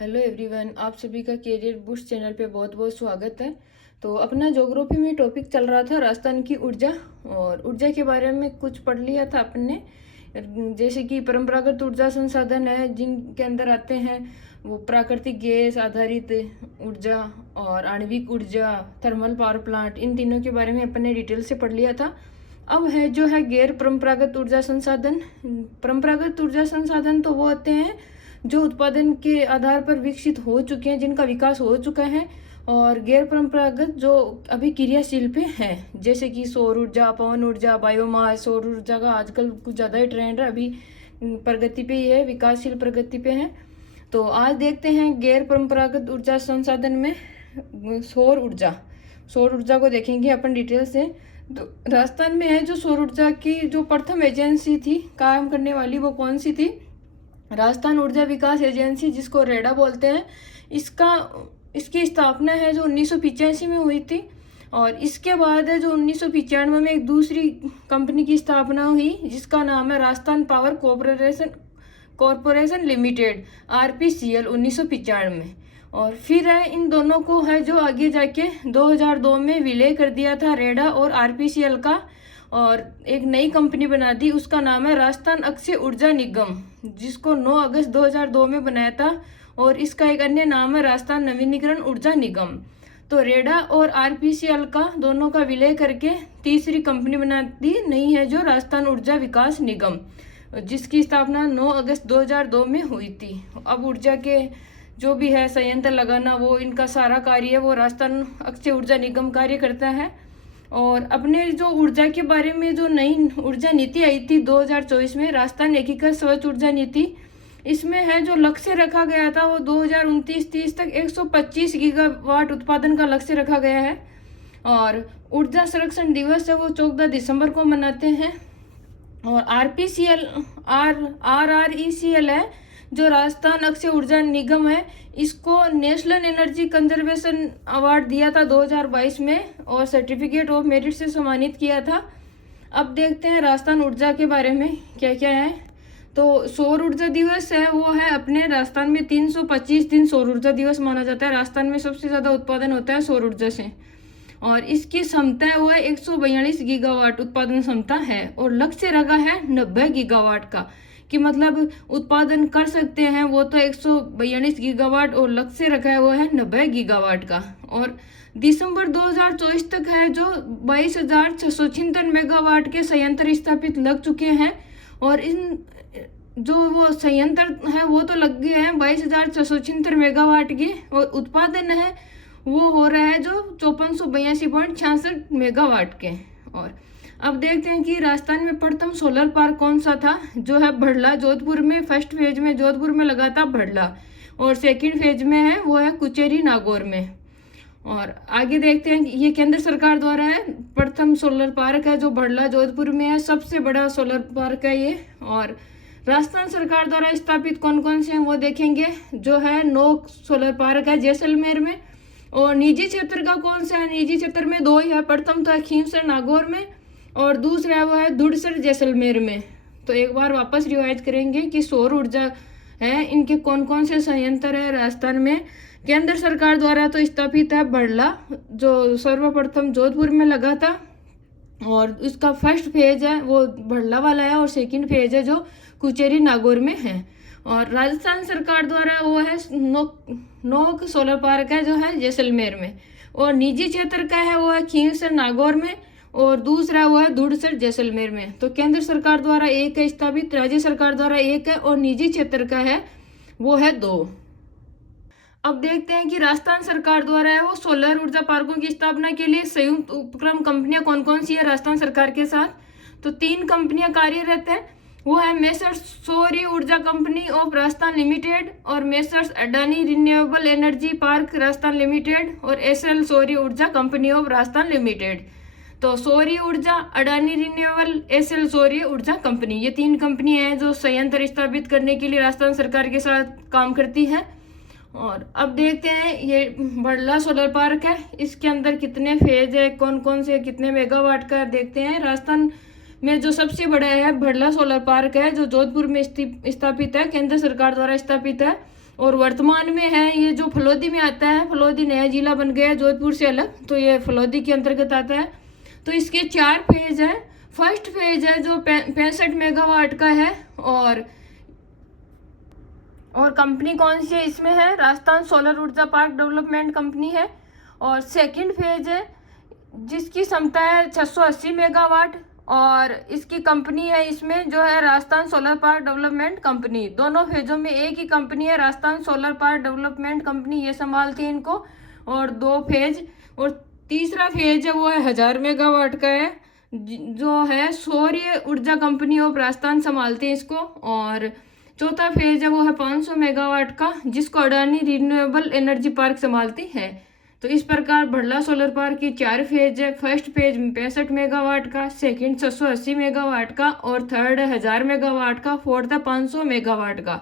Hello everyone, आप सभी का कैरियर बूस्ट चैनल पे बहुत बहुत स्वागत है। तो अपना ज्योग्राफी में टॉपिक चल रहा था राजस्थान की ऊर्जा, और ऊर्जा के बारे में कुछ पढ़ लिया था अपने। जैसे कि परंपरागत ऊर्जा संसाधन है जिनके अंदर आते हैं वो प्राकृतिक गैस आधारित ऊर्जा और आणविक ऊर्जा, थर्मल पावर प्लांट, इन तीनों के बारे में अपने डिटेल से पढ़ लिया था। अब है जो है गैर परंपरागत ऊर्जा संसाधन। परंपरागत ऊर्जा संसाधन तो वो होते हैं जो उत्पादन के आधार पर विकसित हो चुके हैं, जिनका विकास हो चुका है, और गैर परंपरागत जो अभी क्रियाशील पे हैं, जैसे कि सौर ऊर्जा, पवन ऊर्जा, बायोमास। सौर ऊर्जा का आजकल कुछ ज़्यादा ही ट्रेंड है, अभी प्रगति पे ही है, विकासशील प्रगति पे है। तो आज देखते हैं गैर परंपरागत ऊर्जा संसाधन में सौर ऊर्जा। सौर ऊर्जा को देखेंगे अपन डिटेल से। तो राजस्थान में है जो सौर ऊर्जा की जो प्रथम एजेंसी थी काम करने वाली, वो कौन सी थी? राजस्थान ऊर्जा विकास एजेंसी, जिसको रेडा बोलते हैं। इसकी स्थापना है जो 1985 में हुई थी, और इसके बाद है जो 1995 में एक दूसरी कंपनी की स्थापना हुई जिसका नाम है Rajasthan power corporation limited, RPCL, 1995। और फिर है इन दोनों को है जो आगे जाके 2002 में विलय कर दिया था रेडा और RPCL का, और एक नई कंपनी बना दी, उसका नाम है राजस्थान अक्षय ऊर्जा निगम, जिसको 9 अगस्त 2002 में बनाया था। और इसका एक अन्य नाम है राजस्थान नवीनीकरण ऊर्जा निगम। तो रेडा और RPCL का दोनों का विलय करके तीसरी कंपनी बना दी नई है जो राजस्थान ऊर्जा विकास निगम, जिसकी स्थापना 9 अगस्त 2002 में हुई थी। अब ऊर्जा के जो भी है संयंत्र लगाना, वो इनका सारा कार्य वो राजस्थान अक्षय ऊर्जा निगम कार्य करता है। और अपने जो ऊर्जा के बारे में जो नई ऊर्जा नीति आई थी 2024 में, राजस्थान एकीकृत स्वच्छ ऊर्जा नीति, इसमें है जो लक्ष्य रखा गया था वो 2029-30 तक 125 गीगावाट उत्पादन का लक्ष्य रखा गया है। और ऊर्जा संरक्षण दिवस है वो 14 दिसंबर को मनाते हैं। और RRECL है जो राजस्थान अक्षय ऊर्जा निगम है, इसको नेशनल एनर्जी कंजर्वेशन अवार्ड दिया था 2022 में, और सर्टिफिकेट ऑफ मेरिट से सम्मानित किया था। अब देखते हैं राजस्थान ऊर्जा के बारे में क्या क्या है। तो सौर ऊर्जा दिवस है वो है अपने राजस्थान में 325 दिन सौर ऊर्जा दिवस माना जाता है। राजस्थान में सबसे ज़्यादा उत्पादन होता है सौर ऊर्जा से, और इसकी क्षमता है वो है 142 गीगावाट उत्पादन क्षमता है, और लक्ष्य रखा है 90 गीगावाट का, कि मतलब उत्पादन कर सकते हैं वो तो 142 गीगावाट, और लक्ष्य रखा है वो है 90 गीगावाट का। और दिसंबर 2024 तक है जो 22,676 मेगावाट के संयंत्र स्थापित लग चुके हैं, और इन जो वो संयंत्र है वो तो लग गए हैं 22,676 मेगावाट के, और उत्पादन है वो हो रहा है जो 5482.66 मेगावाट के। और अब देखते हैं कि राजस्थान में प्रथम सोलर पार्क कौन सा था, जो है भड़ला, जोधपुर में। फर्स्ट फेज में जोधपुर में लगा था भड़ला, और सेकंड फेज में है वो है कुचेरी नागौर में। और आगे देखते हैं कि ये केंद्र सरकार द्वारा है प्रथम सोलर पार्क है जो भड़ला जोधपुर में है, सबसे बड़ा सोलर पार्क है ये। और राजस्थान सरकार द्वारा स्थापित कौन कौन से हैं वो देखेंगे, जो है 9 सोलर पार्क है जैसलमेर में। और निजी क्षेत्र का कौन सा है? निजी क्षेत्र में 2 ही है, प्रथम तो है खींवसर नागौर में, और दूसरा है वो है धुड़सर जैसलमेर में। तो एक बार वापस रिवाइज करेंगे कि सौर ऊर्जा है इनके कौन कौन से संयंत्र है राजस्थान में। केंद्र सरकार द्वारा तो स्थापित है भड़ला, जो सर्वप्रथम जोधपुर में लगा था, और इसका फर्स्ट फेज है वो भड़ला वाला है, और सेकंड फेज है जो कुचेरी नागौर में है। और राजस्थान सरकार द्वारा वो है नोक सोलर पार्क है जो है जैसलमेर में, और निजी क्षेत्र का है वो है खींवसर नागौर में, और दूसरा वो है धुड़सर जैसलमेर में। तो केंद्र सरकार द्वारा 1 है स्थापित, राज्य सरकार द्वारा 1 है, और निजी क्षेत्र का है वो है 2। अब देखते हैं कि राजस्थान सरकार द्वारा है वो सोलर ऊर्जा पार्कों की स्थापना के लिए संयुक्त उपक्रम कंपनियां कौन कौन सी है राजस्थान सरकार के साथ। तो 3 कंपनियां कार्यरत हैं, वो है मेसर्स सौर ऊर्जा कंपनी ऑफ राजस्थान लिमिटेड, और messrs Adani renewable energy park Rajasthan limited, और SL सौर ऊर्जा कंपनी ऑफ राजस्थान लिमिटेड। तो सौर ऊर्जा, अडानी रिन्यूएबल, SL सौर ऊर्जा कंपनी, ये 3 कंपनियां हैं जो संयंत्र स्थापित करने के लिए राजस्थान सरकार के साथ काम करती है। और अब देखते हैं ये भड़ला सोलर पार्क है, इसके अंदर कितने फेज है, कौन कौन से कितने मेगावाट का देखते हैं। राजस्थान में जो सबसे बड़ा है भड़ला सोलर पार्क है जो जोधपुर में स्थापित है, केंद्र सरकार द्वारा स्थापित है, और वर्तमान में है ये जो फलोदी में आता है, फलोदी नया जिला बन गया जोधपुर से अलग, तो ये फलोदी के अंतर्गत आता है। तो इसके 4 फेज है। फर्स्ट फेज है जो 65 मेगावाट का है, और कंपनी कौन सी है इसमें है, राजस्थान सोलर ऊर्जा पार्क डेवलपमेंट कंपनी है। और सेकंड फेज है जिसकी क्षमता है 680 मेगावाट, और इसकी कंपनी है इसमें जो है Rajasthan solar park development company. दोनों फेजों में एक ही कंपनी है, Rajasthan solar park development company, ये संभालती है इनको। और 2 फेज, और तीसरा फेज है वो है 1000 मेगावाट का है, जो है सौर्य ऊर्जा कंपनी ऑफ राजस्थान संभालती है इसको। और चौथा फेज है वो है 500 मेगावाट का, जिसको अडानी रिन्यूएबल एनर्जी पार्क संभालती है। तो इस प्रकार भड़ला सोलर पार्क की 4 फेज है। फर्स्ट फेज 65 मेगावाट का, सेकंड 680 मेगावाट का, और थर्ड है 1000 मेगावाट का, फोर्थ है 500 मेगावाट का।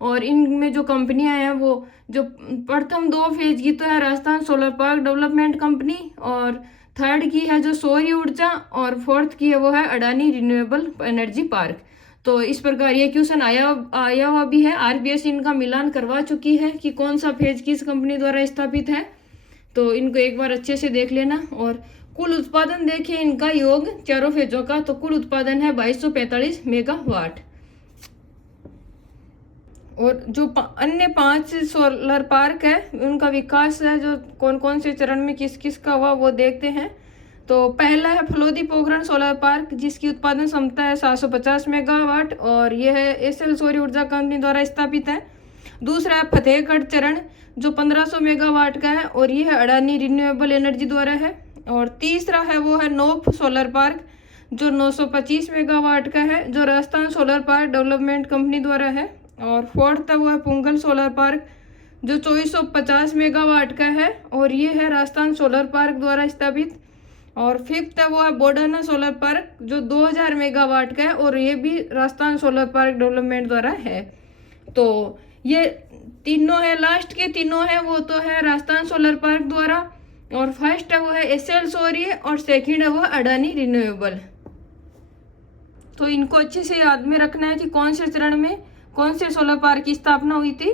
और इनमें जो कंपनियां हैं वो जो प्रथम 2 फेज की तो है Rajasthan solar park development company, और थर्ड की है जो सौर्य ऊर्जा, और फोर्थ की है वो है अडानी रिन्यूएबल एनर्जी पार्क। तो इस प्रकार ये क्वेश्चन आया हुआ भी है। आरबीएस इनका मिलान करवा चुकी है कि कौन सा फेज किस कंपनी द्वारा स्थापित है, तो इनको एक बार अच्छे से देख लेना। और कुल उत्पादन देखिए इनका योग चारों फेजों का, तो कुल उत्पादन है 2245 मेगावाट। और जो अन्य 5 सोलर पार्क है उनका विकास है, जो कौन कौन से चरण में किस किस का हुआ वो देखते हैं। तो पहला है फलोदी पोखरण सोलर पार्क, जिसकी उत्पादन क्षमता है 750 मेगावाट, और यह है एसएल सौर्य ऊर्जा कंपनी द्वारा स्थापित है। दूसरा है फतेहगढ़ चरण, जो 1500 मेगावाट का है, और यह है अडानी रिन्यूएबल एनर्जी द्वारा है। और तीसरा है वो है नोक सोलर पार्क, जो 925 मेगावाट का है, जो Rajasthan solar park development company द्वारा है। और फोर्थ है वो है पुंगल सोलर पार्क, जो 2450 मेगावाट का है, और ये है राजस्थान सोलर पार्क द्वारा स्थापित। और फिफ्थ है वो है बोडाना सोलर पार्क, जो 2000 मेगावाट का है, और ये भी राजस्थान सोलर पार्क डेवलपमेंट द्वारा है। तो ये तीनों है, लास्ट के तीनों है वो तो है राजस्थान सोलर पार्क द्वारा, और फर्स्ट है वो है एसएल सौर्य, और सेकंड है वो अडानी रिन्यूएबल। तो इनको अच्छे से याद में रखना है कि कौन से चरण में कौन से सोलर पार्क की स्थापना हुई थी।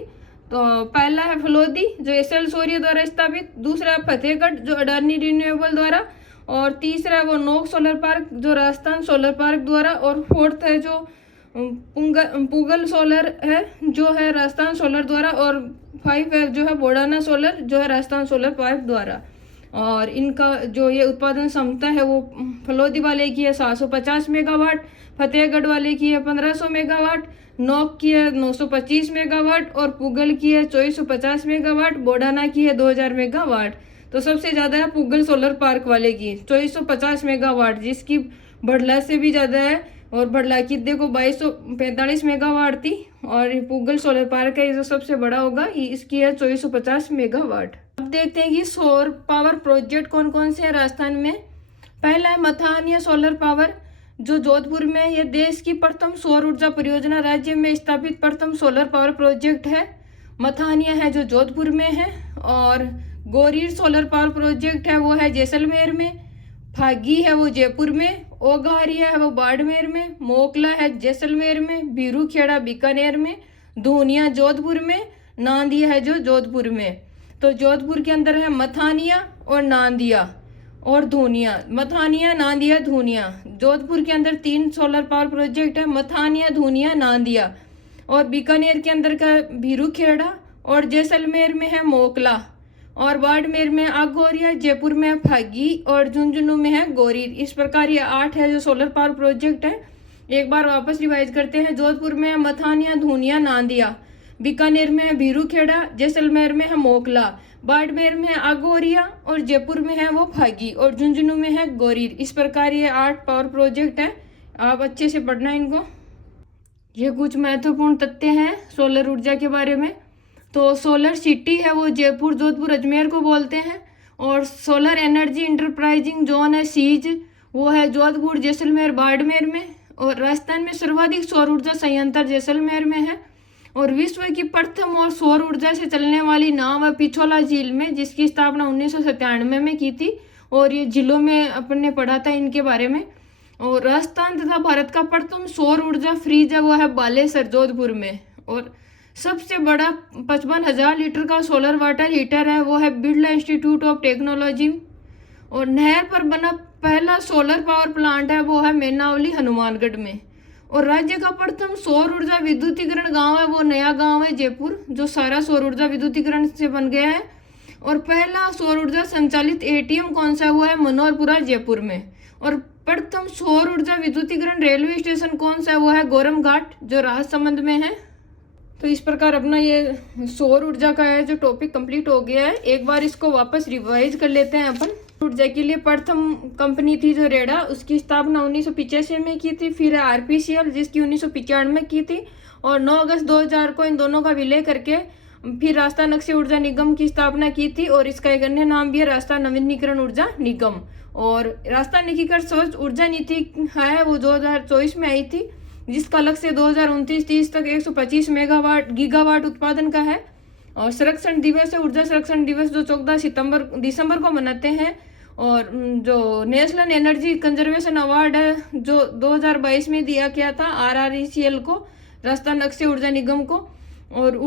तो पहला है फलोदी जो एसएल सौर्य द्वारा स्थापित, दूसरा है फतेहगढ़ जो अडानी रिन्यूएबल द्वारा, और तीसरा है वो नोक सोलर पार्क जो राजस्थान सोलर पार्क द्वारा, और फोर्थ है जो पुगल सोलर है जो है राजस्थान सोलर द्वारा, और 5 है जो है बोडाना सोलर जो है राजस्थान सोलर पार्क द्वारा। और इनका जो ये उत्पादन क्षमता है वो फलोदी वाले की है 750 मेगावाट, फतेहगढ़ वाले की है 1500 मेगावाट, नोक की है 925 मेगावाट, और पुगल की है 2450 मेगावाट, बोडाना की है 2000 मेगावाट। तो सबसे ज़्यादा है पुगल सोलर पार्क वाले की 2450 मेगावाट, जिसकी भड़ला से भी ज़्यादा है, और भड़ला की देखो 2245 मेगावाट थी, और पुगल सोलर पार्क है ये जो सबसे बड़ा होगा, इसकी है 2450 मेगावाट। अब देखते हैं कि सौर पावर प्रोजेक्ट कौन कौन से हैं राजस्थान में। पहला है मथानिया सोलर पावर, जो जोधपुर में, यह देश की प्रथम सौर ऊर्जा परियोजना, राज्य में स्थापित प्रथम सोलर पावर प्रोजेक्ट है। मथानिया है जो जोधपुर में है, और गोरीर सोलर पावर प्रोजेक्ट है वो है जैसलमेर में, फागी है वो जयपुर में, ओगारिया है वो बाड़मेर में, मोकला है जैसलमेर में, बीरूखेड़ा बीकानेर में, धूनिया जोधपुर में, नांदिया है जो जोधपुर में। तो जोधपुर के अंदर है मथानिया और नांदिया और धूनिया, मथानिया नांदिया धूनिया। जोधपुर के अंदर 3 सोलर पावर प्रोजेक्ट है, मथानिया धूनिया नांदिया, और बीकानेर के अंदर का बीरूखेड़ा, और जैसलमेर में है मोकला, और बाड़मेर में आगोरिया, जयपुर में है फागी, और झुंझुनू में है गोरीर। इस प्रकार ये 8 है जो सोलर पावर प्रोजेक्ट है। एक बार वापस रिवाइज करते हैं। जोधपुर में है मथानिया धूनिया नांदिया, बीकानेर में है भीरूखेड़ा, जैसलमेर में है मोकला, बाड़मेर में है आगोरिया, और जयपुर में है वो फागी, और झुंझुनू में है गोरीर। इस प्रकार ये 8 पावर प्रोजेक्ट है, आप अच्छे से पढ़ना इनको। ये कुछ महत्वपूर्ण तथ्य हैं सोलर ऊर्जा के बारे में। तो सोलर सिटी है वो जयपुर, जोधपुर, अजमेर को बोलते हैं, और सोलर एनर्जी इंटरप्राइजिंग जोन है सीज, वो है जोधपुर, जैसलमेर, बाड़मेर में, और राजस्थान में सर्वाधिक सौर ऊर्जा संयंत्र जैसलमेर में है। और विश्व की प्रथम और सौर ऊर्जा से चलने वाली नाव है पिछोला झील में, जिसकी स्थापना 1997 में की थी, और ये जिलों में अपने पढ़ा था इनके बारे में। और राजस्थान तथा भारत का प्रथम सौर ऊर्जा फ्रीज है वो है बालेसर जोधपुर में, और सबसे बड़ा 55,000 लीटर का सोलर वाटर हीटर है, वो है बिरला इंस्टीट्यूट ऑफ टेक्नोलॉजी। और नहर पर बना पहला सोलर पावर प्लांट है, वो है मेनावली हनुमानगढ़ में। और राज्य का प्रथम सौर ऊर्जा विद्युतीकरण गांव है, वो नया गांव है जयपुर, जो सारा सौर ऊर्जा विद्युतीकरण से बन गया है। और पहला सौर ऊर्जा संचालित एटीएम कौन सा हुआ है, मनोहरपुरा जयपुर में। और प्रथम सौर ऊर्जा विद्युतीकरण रेलवे स्टेशन कौन सा है, वो है गोरम घाट, जो राजसमंद में है। तो इस प्रकार अपना ये सौर ऊर्जा का है जो टॉपिक कंप्लीट हो गया है। एक बार इसको वापस रिवाइज कर लेते हैं अपन। ऊर्जा के लिए प्रथम कंपनी थी जो रेडा, उसकी स्थापना 1985 में की थी। फिर आरपीसीएल जिसकी 1995 में की थी। और 9 अगस्त 2000 को इन दोनों का विलय करके फिर राजस्थान अक्षय ऊर्जा निगम की स्थापना की थी। और इसका एक अन्य नाम भी है राजस्थान नवीनीकरण ऊर्जा निगम। और राजस्थान एकीकृत स्वच्छ ऊर्जा नीति है, वो 2024 में आई थी, जिसका लक्ष्य 2029-30 तक 125 गीगावाट उत्पादन का है। और संरक्षण दिवस है, ऊर्जा संरक्षण दिवस, जो 14 दिसंबर को मनाते हैं। और जो नेशनल एनर्जी कंजर्वेशन अवार्ड है, जो 2022 में दिया गया था आरआरईसीएल को, राजस्थान अक्षय ऊर्जा निगम को। और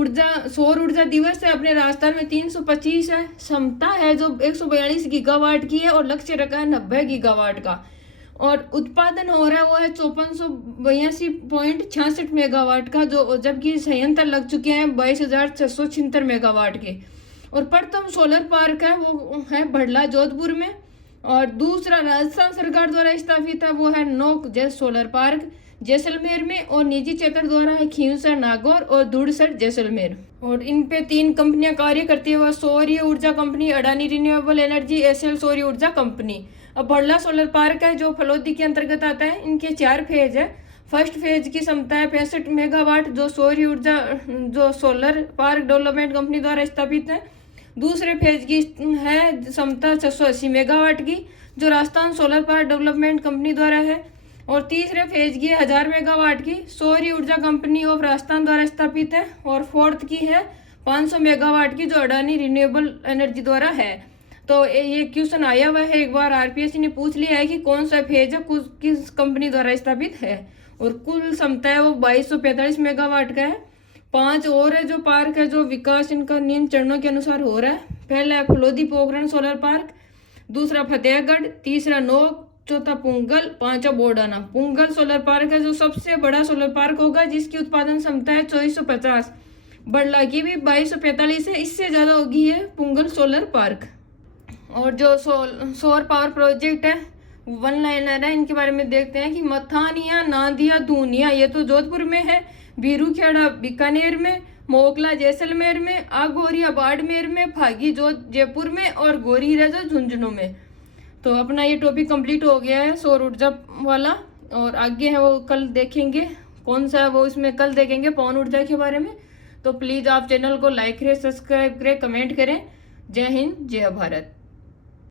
सौर ऊर्जा दिवस है अपने राजस्थान में 325 है। क्षमता है जो 142 गीगावाट की है, और लक्ष्य रखा है 90 गीगावाट का। और उत्पादन हो रहा है वो है 5482.66 मेगावाट का, जो जबकि संयंत्र लग चुके हैं 22,676 मेगावाट के। और प्रथम सोलर पार्क है वो है भड़ला जोधपुर में। और दूसरा राजस्थान सरकार द्वारा स्थापित है, वो है नोक जैस सोलर पार्क जैसलमेर में। और निजी क्षेत्र द्वारा है खींवसर नागौर और धुड़सर जैसलमेर। और इन पे 3 कंपनियां कार्य करती है, वह सौर ऊर्जा company Adani renewable energy SL सौर ऊर्जा कंपनी। अब भड़ला सोलर पार्क है जो फलोदी के अंतर्गत आता है। इनके 4 फेज है। फर्स्ट फेज की क्षमता है 65 मेगावाट, जो सोलर पार्क डेवलपमेंट कंपनी द्वारा स्थापित है। दूसरे फेज की है क्षमता 680 मेगावाट की, जो Rajasthan solar park development company द्वारा है। और तीसरे फेज की 1000 मेगावाट की सौर ऊर्जा कंपनी ऑफ राजस्थान द्वारा स्थापित है। और फोर्थ की है 500 मेगावाट की, जो अडानी रिन्यूएबल एनर्जी द्वारा है। तो ये क्वेश्चन आया हुआ है, एक बार आरपीएससी ने पूछ लिया है कि कौन सा फेज है किस कंपनी द्वारा स्थापित है। और कुल क्षमता है वो 2245 मेगावाट का है। 5 और है जो पार्क है, जो विकास इनका निम्न चरणों के अनुसार हो रहा है। पहला है फलोदी पोखरण सोलर पार्क, दूसरा फतेहगढ़, तीसरा नोक, चौथा पुंगल, 5वां बोडाना। पुंगल सोलर पार्क है जो सबसे बड़ा सोलर पार्क होगा, जिसकी उत्पादन क्षमता है 2450। बड़ला की भी 2245 है, इससे ज्यादा होगी है पुंगल सोलर पार्क। और जो सौर पावर प्रोजेक्ट है वन लाइनर है, इनके बारे में देखते हैं कि मथानिया, नादिया, दूनिया ये तो जोधपुर में है, बीरूखेड़ा बीकानेर में, मोकला जैसलमेर में, आगोरिया बाड़मेर में, फागी जयपुर में, और गोरी राजा झुंझुनू में। तो अपना ये टॉपिक कंप्लीट हो गया है सौर ऊर्जा वाला। और आगे है वो कल देखेंगे, कौन सा है वो इसमें कल देखेंगे पवन ऊर्जा के बारे में। तो प्लीज़ आप चैनल को लाइक करें, सब्सक्राइब करें, कमेंट करें। जय हिंद, जय भारत।